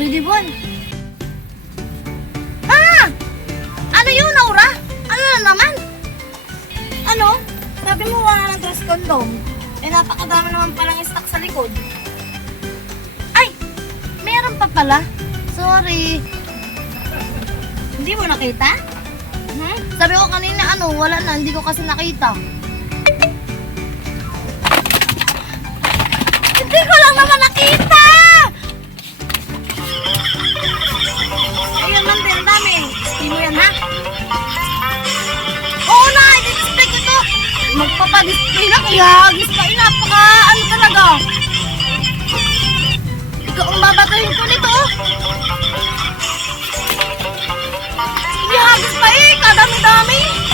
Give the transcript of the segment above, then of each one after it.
Pwede bon. Ah! Ano yun, Aura? Ano na naman? Ano? Sabi mo wala ng dress condom. Eh, napakadami naman palang stock sa likod. Ay! Meron pa pala. Sorry. Hindi mo nakita? Hmm? Sabi ko kanina ano, wala na. Hindi ko kasi nakita. Hindi ko lang naman nakita! Din, ang dami. Hindi mo yan, ha? Oo na, i-display ko to. Magpapadisplay na, pa. Eh, napaka, ano talaga. Ikaw ang babatuhin ko nito. Ihagis pa eh, kadami-dami.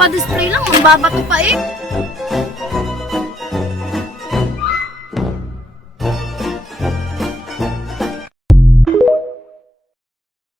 Papadisplay lang, ang babato pa eh.